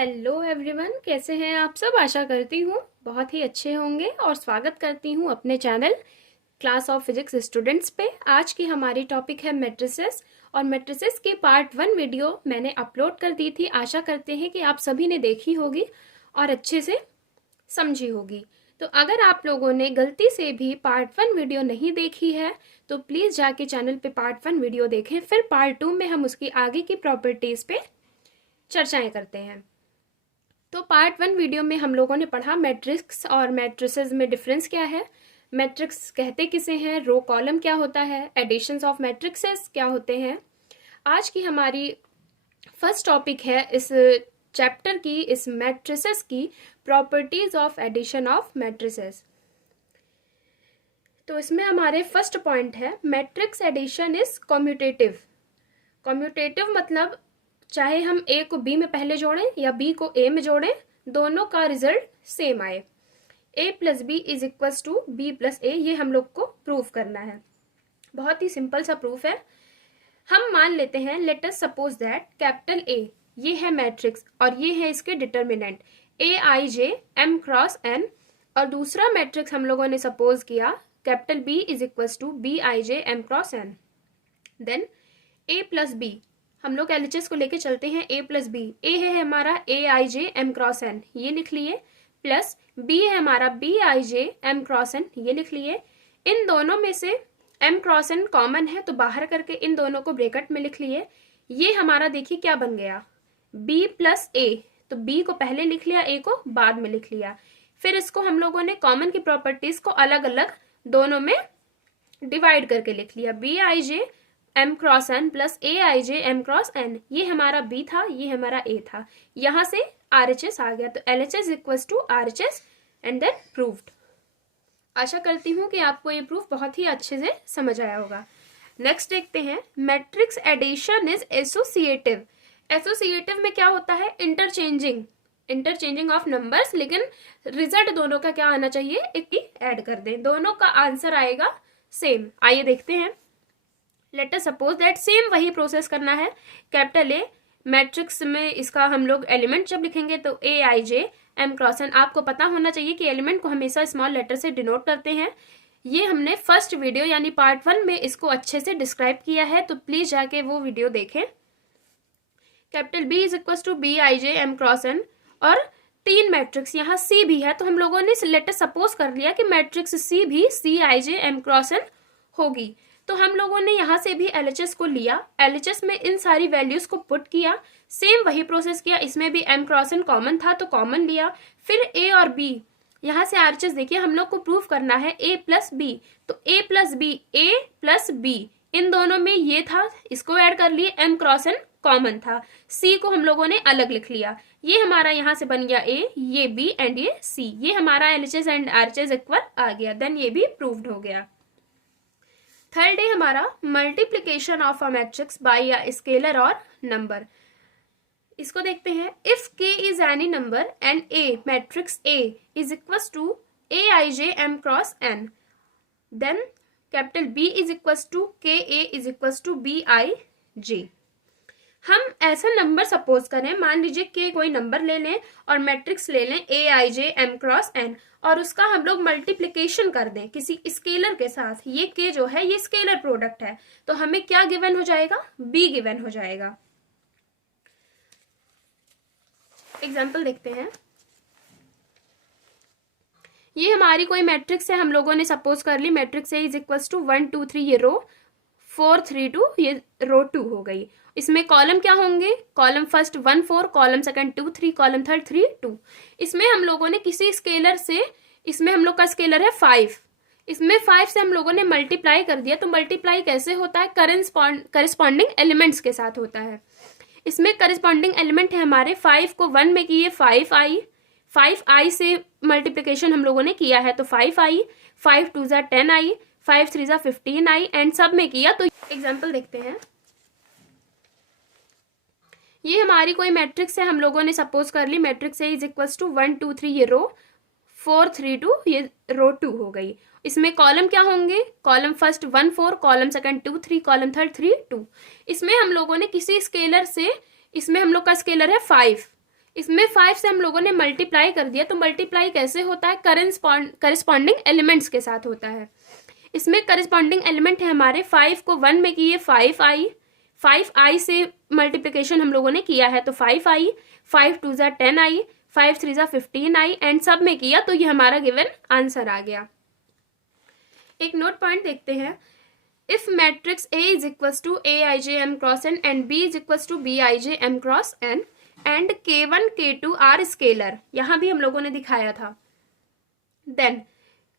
Hello everyone, कैसे हैं आप सब। आशा करती हूँ बहुत ही अच्छे होंगे और स्वागत करती हूँ अपने channel class of physics students पे। आज की हमारी टॉपिक है मैट्रिसेस और मैट्रिसेस की पार्ट 1 वीडियो मैंने अपलोड कर दी थी। आशा करते हैं कि आप सभी ने देखी होगी और अच्छे से समझी होगी। तो अगर आप लोगों ने गलती से भी पार्ट 1 वीडियो नहीं देखी है तो प्लीज़ जाके चैनल पे पार्ट 1 वीडियो देखें, फिर पार्ट 2 में हम उसकी आगे की प्रॉपर्टीज़ पे चर्चाएं करते हैं। तो पार्ट 1 वीडियो में हम लोगों ने पढ़ा मैट्रिक्स और मैट्रिसेस में डिफरेंस क्या है, मैट्रिक्स कहते किसे हैं, रो कॉलम क्या होता है, एडिशंस ऑफ मैट्रिक्सेस क्या होते हैं। आज की हमारी फर्स्ट टॉपिक है इस चैप्टर की, इस मैट्रिसेस की properties of addition of matrices. तो इसमें हमारे फर्स्ट पॉइंट है matrix addition is commutative. Commutative मतलब चाहे हम ए को बी में पहले जोड़ें या बी को ए में जोड़ें, दोनों का रिजल्ट सेम आए। A plus B is equal to B plus A, ये हम लोग को प्रूव करना है। बहुत ही सिंपल सा प्रूफ है। हम मान लेते हैं, let us suppose that capital A ये है मैट्रिक्स और ये है इसके determinant A I J M cross N, और दूसरा मैट्रिक्स हम लोगों ने सपोज किया capital B is equal to B I J M cross N. Then A plus B, हम लोग एलएचएस को लेके चलते हैं। ए प्लस बी, ए है हमारा A I J M cross N, ये लिख लिए, प्लस बी है हमारा B I J M cross N, ये लिख लिए। इन दोनों में से एम क्रॉस एन कॉमन है तो बाहर करके इन दोनों को ब्रैकेट में लिख लिए। ये हमारा देखिए क्या बन गया, बी प्लस ए, तो बी को पहले लिख लिया, ए को बाद में लिख लिया। फिर इसको हम लोगों ने कॉमन की प्रॉपर्टीज को अलग अलग दोनों में डिवाइड करके लिख लिया, B I J M cross N plus A I J M cross N. ये हमारा बी था, ये हमारा ए था, यहां से आर एच एस आ गया, तो L H S equal to R H S and then proved. आशा करती हूँ कि आपको ये प्रूफ बहुत ही अच्छे से समझ आया होगा। नेक्स्ट देखते हैं, matrix addition is associative. Associative में क्या होता है, इंटरचेंजिंग ऑफ नंबर्स, लेकिन रिजल्ट दोनों का क्या आना चाहिए, एक ही ऐड कर दें, दोनों का आंसर आएगा सेम। आइए देखते हैं। Let us suppose that same वही प्रोसेस करना है। कैपिटल ए मैट्रिक्स में इसका हम लोग एलिमेंट जब लिखेंगे तो ए I J M cross N, आपको पता होना चाहिए कि एलिमेंट को हमेशा स्मॉल लेटर से डिनोट करते हैं। ये हमने फर्स्ट वीडियो यानी पार्ट 1 में इसको अच्छे से डिस्क्राइब किया है, तो प्लीज जाके वो वीडियो देखें। Capital B is equal to B I J M cross N, और 3 मैट्रिक्स, यहाँ सी भी है, तो हम लोगों ने लेटर सपोज कर लिया कि मैट्रिक्स सी भी सी आई जे एम क्रॉस एन होगी। तो हम लोगों ने यहाँ से भी एलएचएस को लिया, एलएचएस में इन सारी वैल्यूज को पुट किया, सेम वही प्रोसेस किया, इसमें भी एम क्रॉस एन कॉमन था तो कॉमन लिया। फिर ए और बी, यहाँ से आरएचएस देखिए हम लोग को प्रूव करना है ए प्लस बी, तो ए प्लस बी, इन दोनों में ये था, इसको ऐड कर लिए, एम क्रॉस एन कॉमन था, सी को हम लोगों ने अलग लिख लिया, ये हमारा यहाँ से बन गया ए, ये बी एंड ये सी, ये हमारा एलएचएस एंड आरएचएस इक्वल आ गया। देन ये भी प्रूव्ड हो गया। थर्ड है हमारा multiplication of a matrix by a scalar और नंबर। इसको देखते हैं, if k is any number and a matrix A is equal to a i j m cross n, then capital B is equal to k a is equal to b i j। हम ऐसा number suppose करें, मान लीजिए k कोई number ले लें और matrix ले लें a i j m cross n, और उसका हम लोग मल्टीप्लिकेशन कर दें किसी स्केलर के साथ। ये k जो है ये स्केलर प्रोडक्ट है, तो हमें क्या गिवन हो जाएगा, b गिवन हो जाएगा। एग्जाम्पल देखते हैं, ये हमारी कोई मैट्रिक्स है, हम लोगों ने सपोज कर ली matrix A is equal to 1 2 3, ये रो 4 3 2, ये रो 2 हो गई। इसमें कॉलम क्या होंगे, column first 1 4, column second 2 3, column third 3 2। इसमें हम लोगों ने किसी स्केलर से, इसमें हम लोग का स्केलर है 5, इसमें 5 से हम लोगों ने मल्टीप्लाई कर दिया। तो मल्टीप्लाई कैसे होता है, करस्पॉन्डिंग एलिमेंट्स के साथ होता है। इसमें करस्पॉन्डिंग एलिमेंट है हमारे, 5 को 1 में किए 5 आई से मल्टीप्लिकेशन हम लोगों ने किया है तो 5 आई, 5 2 जा 10 आई, 5 3 जा 15 आई, एंड सब में किया। तो एग्जाम्पल देखते हैं, ये हमारी कोई मैट्रिक्स है, हम लोगों ने सपोज कर ली matrix A is equal to 1 2 3, ये रो 4 3 2, ये रो 2 हो गई। इसमें कॉलम क्या होंगे, column first 1 4, column second 2 3, column third 3 2। इसमें हम लोगों ने किसी स्केलर से, इसमें हम लोग का स्केलर है 5, इसमें 5 से हम लोगों ने मल्टीप्लाई कर दिया, तो मल्टीप्लाई कैसे होता है, करस्पॉन्डिंग एलिमेंट्स के साथ होता है। इसमें करस्पॉन्डिंग एलिमेंट है हमारे 5 को 1 में किए 5i से मल्टीप्लिकेशन हम लोगों ने किया है तो 5i, 5 2 ज़ा 10i, 5 3 ज़ा 15i एंड सब में किया तो ये हमारा गिवन आंसर आ गया। एक नोट पॉइंट देखते हैं, if matrix A is equals to Aij m cross n and B is equals to Bij m cross n and K1 K2 are scalar, यहां भी हम लोगों ने दिखाया था। देन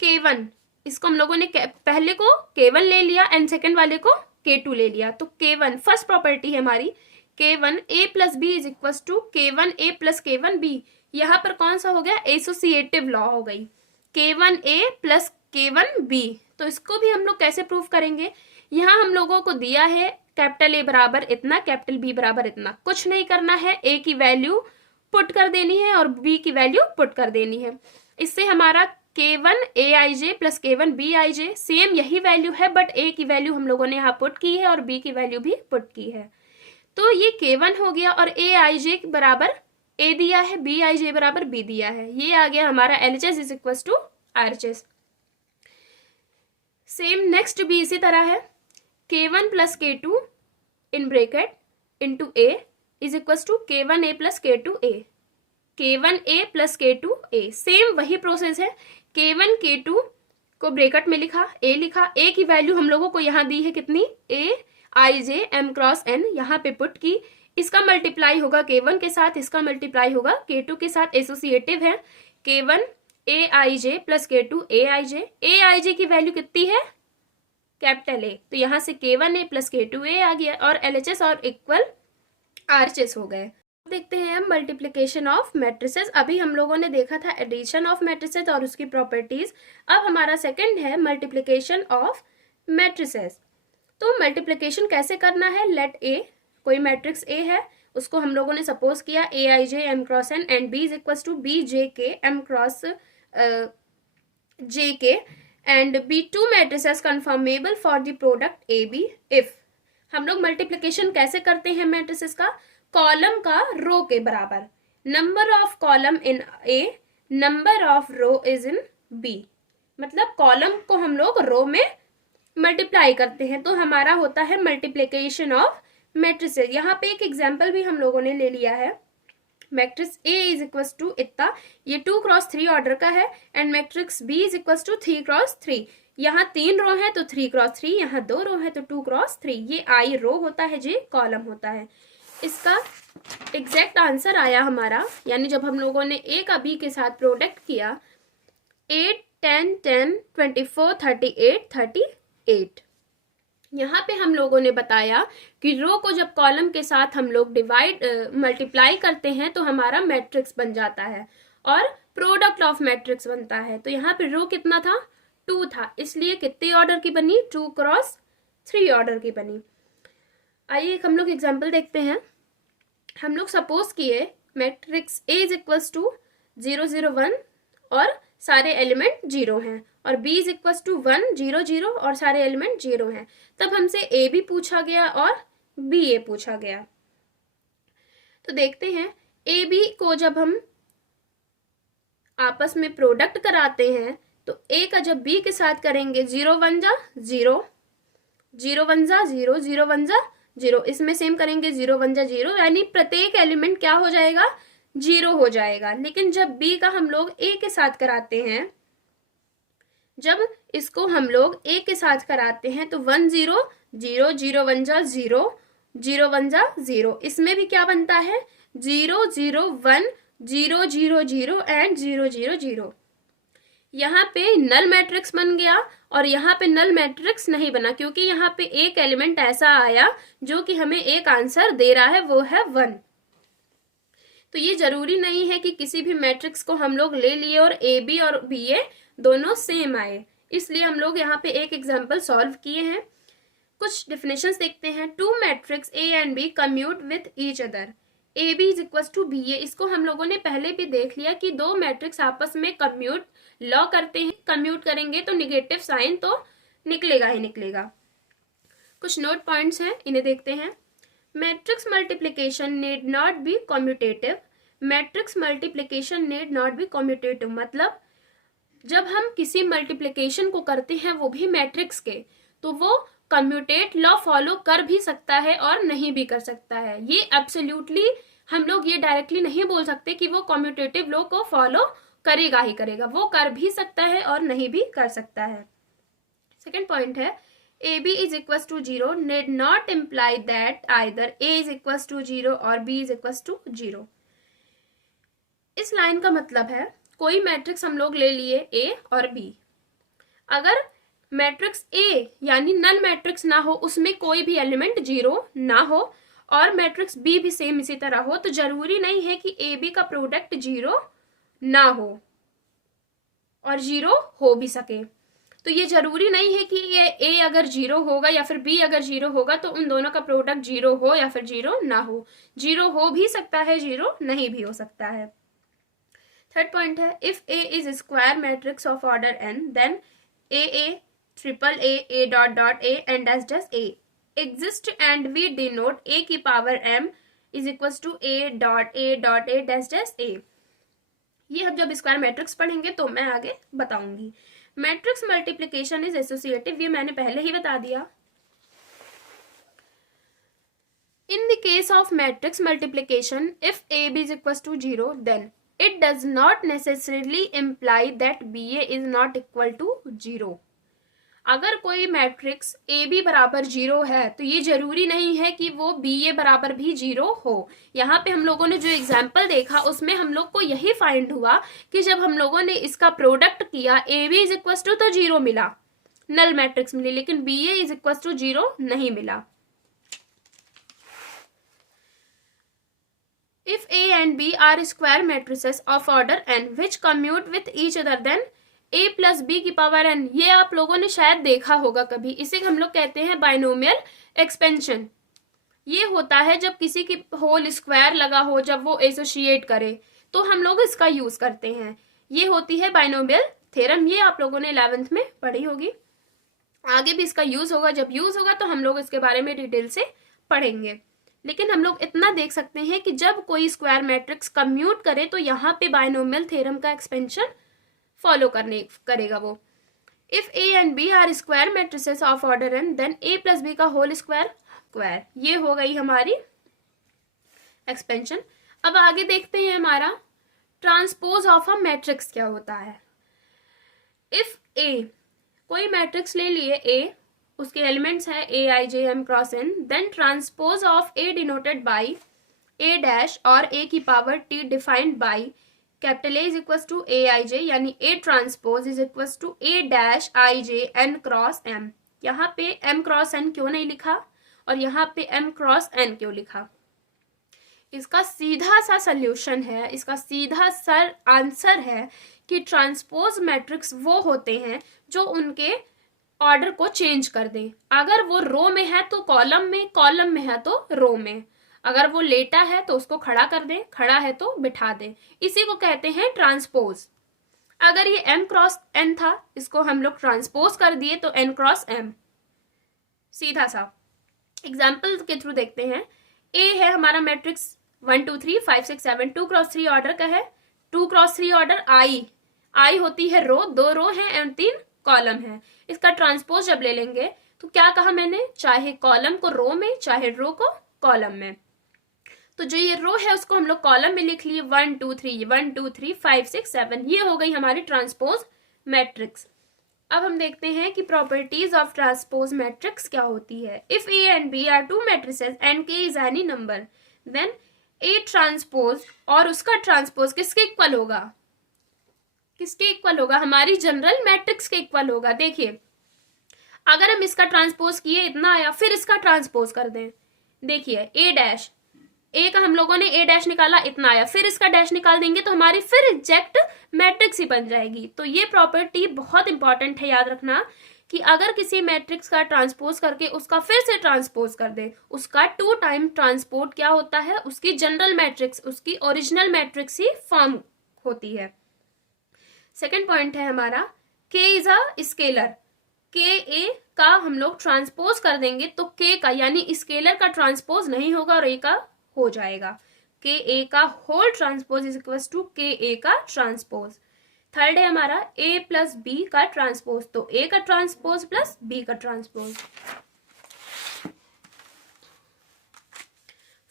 K1, इसको हम लोगों ने पहले को K1 ले लिया एंड सेकेंड वाले को K2 ले लिया, तो K1 फर्स्ट प्रॉपर्टी है हमारी, K1 A plus B is equals to K1 A plus K1 B। यहाँ पर कौन सा हो गया, एसोसिएटिव लॉ हो गई, K1 A plus K1 B। तो इसको भी हम लोग कैसे प्रूव करेंगे, यहाँ हम लोगों को दिया है कैपिटल A बराबर इतना, कैपिटल B बराबर इतना, कुछ नहीं करना है, A की वैल्यू पुट कर देनी है और B की वैल्यू पुट कर देनी है। इससे हमारा K1 Aij plus K1 Bij same यही वैल्यू है, बट A की वैल्यू हम लोगों ने यहाँ पुट की है और B की वैल्यू भी पुट की है, तो ये K1 हो गया और Aij बराबर A दिया है, Bij बराबर B दिया है, ये आ गया हमारा LHS is equal to RHS। Same next भी इसी तरह है, K1 plus K2 in bracket into A is equal to K1 A plus K2 A, K1 A plus K2 A, same वही प्रोसेस है, K1 K2 को bracket में लिखा, A लिखा, A की वैल्यू हम लोगों को यहाँ दी है कितनी, Aij m क्रॉस n, यहाँ पे पुट की, इसका मल्टीप्लाई होगा K1 के साथ, इसका मल्टीप्लाई होगा K2 के साथ, एसोसिएटिव है, K1 Aij plus K2 Aij की वैल्यू कितनी है, कैपिटल A, तो यहाँ से K1 A plus K2 A आ गया और LHS और इक्वल RHS हो गए। देखते हैं हम मल्टीप्लिकेशन ऑफ मैट्रिसेस, अभी हम लोगों ने देखा था एडिशन ऑफ मैट्रिसेस और उसकी प्रॉपर्टीज, अब हमारा सेकंड है मल्टीप्लिकेशन ऑफ मैट्रिसेस। तो मल्टीप्लिकेशन कैसे करना है, लेट A, कोई मैट्रिक्स A है, उसको हम लोगों ने सपोज किया Aij m cross n and B is equal to Bjk m cross jk and B2 matrices conformable for the product AB if. हम लोग मल्टीप्लिकेशन कैसे करते हैं मैट्रिसेस का, कॉलम का रो के बराबर, number of column in A, number of row is in B, मतलब कॉलम को हम लोग रो में मल्टीप्लाई करते हैं, तो हमारा होता है मल्टीप्लिकेशन ऑफ मैट्रिसेस। यहाँ पे एक एग्जांपल भी हम लोगों ने ले लिया है, matrix A is equal to इतना, ये 2 क्रॉस 3 ऑर्डर का है and matrix B is equal to 3 cross 3, यहाँ 3 रो है तो 3 क्रॉस 3, यहाँ 2 रो है तो 2 क्रॉस 3, ये I रो होता है, J कॉलम होता है। इसका एग्जैक्ट आंसर आया हमारा, यानी जब हम लोगों ने A का B के साथ प्रोडक्ट किया, 8 10 10 24 38 38। यहाँ पे हम लोगों ने बताया कि रो को जब कॉलम के साथ हम लोग मल्टीप्लाई करते हैं तो हमारा मैट्रिक्स बन जाता है और प्रोडक्ट ऑफ मैट्रिक्स बनता है, तो यहाँ पे रो कितना था, 2 था, इसलिए कितने ऑर्डर की बनी, 2 क्रॉस 3 ऑर्डर की बनी। आइए एक हम लोग एग्जाम्पल देखते हैं, हम लोग सपोज किए matrix A is equals to 0 0 1 और सारे एलिमेंट 0 हैं और B इज इक्वल्स टू 1 0 0 और सारे एलिमेंट 0 हैं, तब हमसे A भी पूछा गया और BA पूछा गया। तो देखते हैं AB को जब हम आपस में प्रोडक्ट कराते हैं तो A का जब B के साथ करेंगे 0 1 जा 0, 0 1 जा 0, 0 1 जा 0, इसमें सेम करेंगे 0 1 जा 0, यानी प्रत्येक एलिमेंट क्या हो जाएगा, 0 हो जाएगा। लेकिन जब B का हम लोग A के साथ कराते हैं, जब इसको हम लोग A के साथ कराते हैं तो 1 0 0, 0 1 जा 0, 0 1 जा 0, इसमें भी क्या बनता है 0 0 1 0 0 0 एंड 0 0 0। यहाँ पे नल मैट्रिक्स बन गया और यहाँ पे नल मैट्रिक्स नहीं बना, क्योंकि यहाँ पे एक एलिमेंट ऐसा आया जो कि हमें एक आंसर दे रहा है, वो है 1। तो ये जरूरी नहीं है कि किसी भी मैट्रिक्स को हम लोग ले लिए और AB और BA दोनों सेम आए, इसलिए हम लोग यहाँ पे एक एग्जाम्पल सॉल्व किए हैं। कुछ डिफिनेशंस देखते हैं, 2 matrix A and B commute with each other, AB is equal to BA, इसको हम लोगों ने पहले भी देख लिया कि 2 मैट्रिक्स आपस में कम्यूट लॉ करते हैं, कम्यूट करेंगे तो निगेटिव साइन तो निकलेगा ही निकलेगा। कुछ नोट पॉइंट्स हैं, इन्हें देखते हैं। Matrix multiplication need not be commutative, matrix multiplication need not be commutative, मतलब जब हम किसी मल्टीप्लिकेशन को करते हैं वो भी मैट्रिक्स के, तो वो कम्यूटेट लॉ फॉलो कर भी सकता है और नहीं भी कर सकता है। ये एब्सोल्युटली हम लोग ये डायरेक्टली नहीं बोल सकते कि वो कम्यूटेटिव लॉ को फॉलो करेगा ही करेगा, वो कर भी सकता है और नहीं भी कर सकता है। सेकेंड पॉइंट है A B is equal to 0 need not imply that either a is equal to 0 और b is equal to 0। इस लाइन का मतलब है कोई मैट्रिक्स हम लोग ले लिए a और b, अगर मैट्रिक्स A यानी नल मैट्रिक्स ना हो, उसमें कोई भी एलिमेंट 0 ना हो, और मैट्रिक्स B भी सेम इसी तरह हो, तो जरूरी नहीं है कि ए बी का प्रोडक्ट 0 ना हो और 0 हो भी सके। तो ये जरूरी नहीं है कि ये A अगर 0 होगा या फिर B अगर 0 होगा तो उन दोनों का प्रोडक्ट 0 हो या फिर 0 ना हो। 0 हो भी सकता है, 0 नहीं भी हो सकता है। थर्ड पॉइंट है if A is square matrix of order n then A triple A dot dot A and dash dash A exist and we denote A की power m is equal to A dot A dash dash A। ये हम जब square matrix पढ़ेंगे तो मैं आगे बताऊंगी। Matrix multiplication is associative, ये मैंने पहले ही बता दिया। In the case of matrix multiplication if A B is equal to 0 then it does not necessarily imply that B A is not equal to 0। अगर कोई मैट्रिक्स ए बी बराबर 0 है तो ये जरूरी नहीं है कि वो बी ए बराबर भी 0 हो। यहाँ पे हम लोगों ने जो एग्जाम्पल देखा उसमें हम लोग को यही फाइंड हुआ कि जब हम लोगों ने इसका प्रोडक्ट किया A B is equal to तो 0 मिला, नल मैट्रिक्स मिली, लेकिन B A is equal to 0 नहीं मिला। If A and B are square matrices of order n which commute with each other then A plus B की power n, ये आप लोगों ने शायद देखा होगा कभी, इसे हम लोग कहते हैं बाइनोमियल एक्सपेंशन। ये होता है जब किसी की होल स्क्वायर लगा हो, जब वो एसोसिएट करे तो हम लोग इसका यूज करते हैं। ये होती है बाइनोमियल थ्योरम, ये आप लोगों ने 11th में पढ़ी होगी। आगे भी इसका यूज होगा, जब यूज होगा तो हम लोग इसके बारे में डिटेल से पढ़ेंगे। लेकिन हम लोग इतना देख सकते हैं कि जब कोई स्क्वायर मैट्रिक्स कम्यूट करे तो यहाँ पे बाइनोमियल थ्योरम का एक्सपेंशन फॉलो करेगा वो। If A and B are square matrices of order N then A plus B का होल स्क्वायर स्क्वायर, ये हो गई हमारी एक्सपेंशन। अब आगे देखते हैं हमारा ट्रांसपोज ऑफ अ मैट्रिक्स क्या होता है। इफ ए, कोई मैट्रिक्स ले लिए ए, उसके एलिमेंट्स है A I J M cross N, then transpose of A denoted by A dash और ए की power T defined by capital A is equal to A I J, यानी A transpose is equal to A dash I J N cross M. यहाँ पे M cross N क्यों नहीं लिखा और यहाँ पे एम क्रॉस एन क्यों लिखा? इसका सीधा सा सोल्यूशन है, इसका सीधा सा आंसर है कि ट्रांसपोज मैट्रिक्स वो होते हैं जो उनके ऑर्डर को चेंज कर दे। अगर वो रो में है तो कॉलम में, कॉलम में है तो रो में, अगर वो लेटा है तो उसको खड़ा कर दे, खड़ा है तो बिठा दे, इसी को कहते हैं ट्रांसपोज। अगर ये m क्रॉस n था, इसको हम लोग ट्रांसपोज कर दिए तो n क्रॉस m। सीधा सा एग्जाम्पल के थ्रू देखते हैं। a है हमारा मैट्रिक्स 1 2 3 5 6 7, 2 क्रॉस 3 ऑर्डर का है, 2 क्रॉस 3 ऑर्डर आई होती है रो, 2 रो है एंड 3 कॉलम है। इसका ट्रांसपोज जब ले लेंगे तो क्या कहा मैंने, चाहे कॉलम को रो में चाहे रो को कॉलम में। तो जो ये रो है उसको हम लोग कॉलम में लिख लिए 1 2 3 1 2 3 5 6 7, ये हो गई हमारी ट्रांसपोज मैट्रिक्स। अब हम देखते हैं कि प्रॉपर्टीज ऑफ ट्रांसपोज मैट्रिक्स क्या होती है। If A and B are two matrices and K is any number then A transpose और उसका ट्रांसपोज किसके इक्वल होगा, किसके इक्वल होगा, हमारी जनरल मैट्रिक्स के इक्वल होगा। देखिए अगर हम इसका ट्रांसपोज किए इतना आया, फिर इसका ट्रांसपोज कर दें, देखिए ए डैश, ए का हम लोगों ने ए डैश निकाला इतना आया, फिर इसका डैश निकाल देंगे तो हमारी फिर एग्जैक्ट मैट्रिक्स ही बन जाएगी। तो ये प्रॉपर्टी बहुत इंपॉर्टेंट है, याद रखना कि अगर किसी मैट्रिक्स का ट्रांसपोज करके उसका फिर से ट्रांसपोज कर दे, उसका 2 टाइम ट्रांसपोर्ट क्या होता है, उसकी जनरल मैट्रिक्स, उसकी ओरिजिनल मैट्रिक्स ही फॉर्म होती है। सेकेंड पॉइंट है हमारा के इज अ स्केलर। के ए का हम लोग ट्रांसपोज कर देंगे तो के का यानी स्केलर का ट्रांसपोज नहीं होगा और ए का हो जाएगा। k के ए का whole transpose is equal to k A का ट्रांसपोज। थर्ड है हमारा ए प्लस बी का ट्रांसपोज, तो ए का ट्रांसपोज प्लस बी का ट्रांसपोज।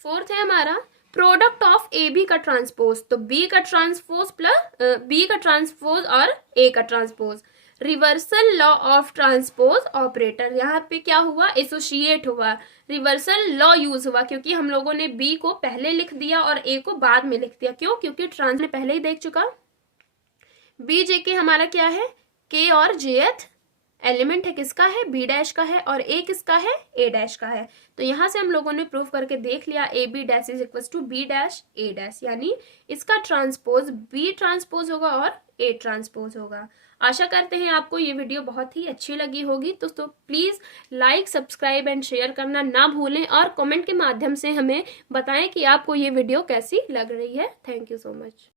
फोर्थ है हमारा प्रोडक्ट ऑफ ए बी का ट्रांसपोज, तो बी का ट्रांसपोज प्लस बी का ट्रांसपोज और ए का transpose. Reversal law of transpose operator, यहाँ पे क्या हुआ, एसोसिएट हुआ, रिवर्सल लॉ यूज हुआ, क्योंकि हम लोगों ने बी को पहले लिख दिया और ए को बाद में लिख दिया। क्यों? क्योंकि ट्रांस ने पहले ही देख चुका। बी जे के हमारा क्या है, के और जेथ एलिमेंट है, किसका है, बी डैश का है, और ए किसका है, ए डैश का है। तो यहां से हम लोगों ने प्रूव करके देख लिया A B dash is equal to B dash A dash, यानी इसका ट्रांसपोज बी ट्रांसपोज होगा और ए ट्रांसपोज होगा। आशा करते हैं आपको ये वीडियो बहुत ही अच्छी लगी होगी। तो please like, subscribe and share करना ना भूलें, और कमेंट के माध्यम से हमें बताएं कि आपको ये वीडियो कैसी लग रही है। Thank you so much.